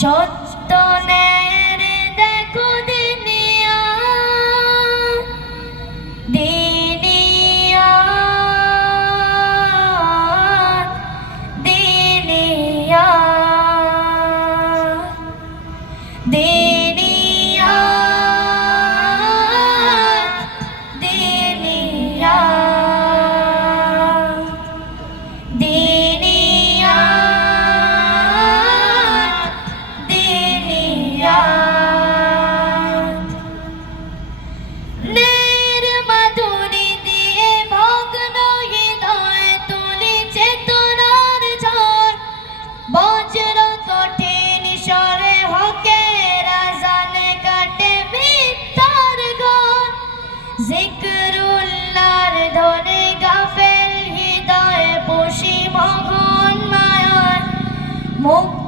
সত্য ন্যায়ের দেখো 목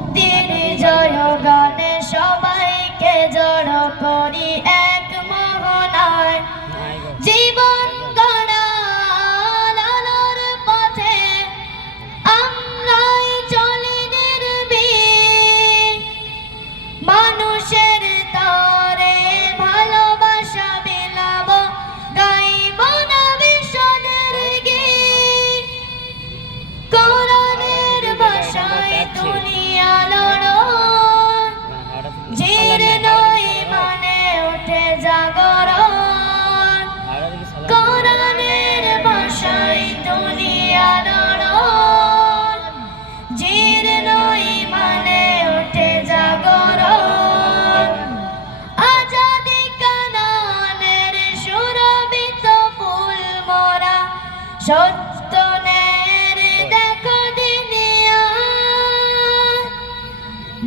সত্য নের দেখো দিনিয়া।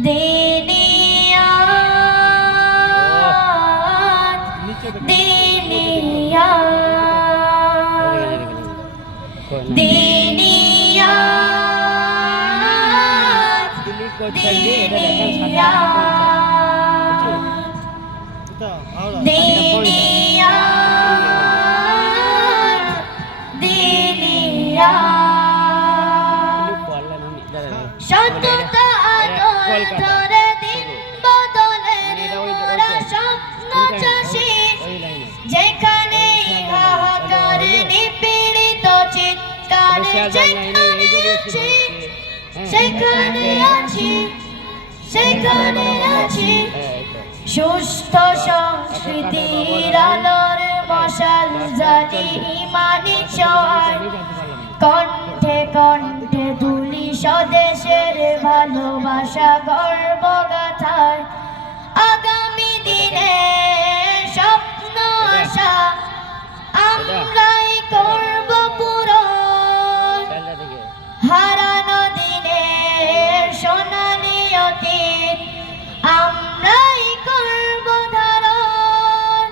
দিনিয়া। দিনিয়া। দিনিয়া দিনিয়া। সত্যতা আদর ধরে দিন বদলের মোরা স্বপ্ন চাষি যেখানে হাহাকার নিপীড়িত চিৎকার যেখানে আছি সেখানে আছি সেখানে আছি সুস্থ সংস্কৃতির আলোর মশাল জাতি ইমানি চয় কণ্ঠে কণ্ঠে স্বদেশের ভালোবাসা গর্ব গাথায়। আগামী দিনে স্বপ্ন আশা আমরাই করব পূরণ। হারানো দিনে সোনালি অতীত আমরাই করব ধারণ।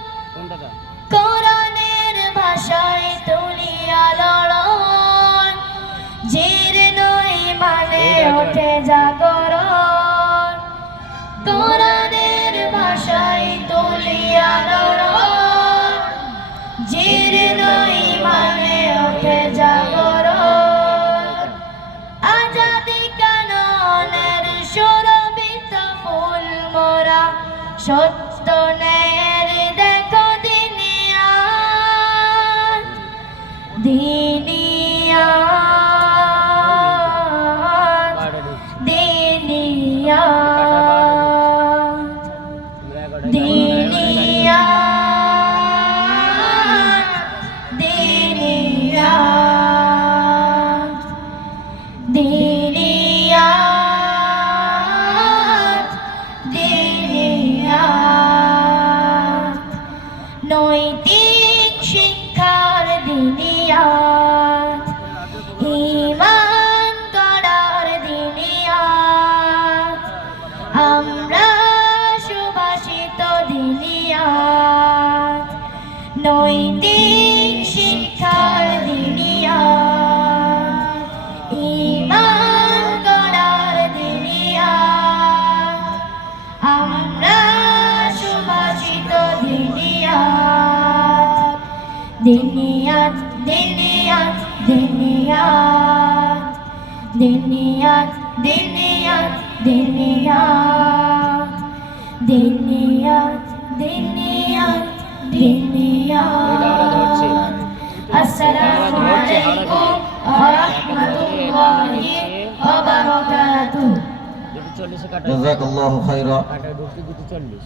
কোরআনের ভাষায় তুলিয়া লড়ন। জীর্ণই ওঠে জাগরণ। কোরআনের ভাষায় তুলিয়া লড়ন জীর্ণই মানে ওঠে জাগরণ। আজাদি কাননের সুরবিত ফুল মোরা সত্য ন্যায়ের দেখো দিনিয়া দিনিয়া নৈতিক শিক্ষার দিনিয়া। ইমান করার দিনিয়া। আমরা সুভাষিত দিনিয়া। দিনিয়াত দিনিয়াত দিনিয়াত। দিনিয়াত দিনিয়াত দিনিয়াত। দিনিয়াত দিনিয়াত দিনিয়াত। জাযাকাল্লাহু খাইরা কাটা ঢুকতে দুটো চল্লিশ।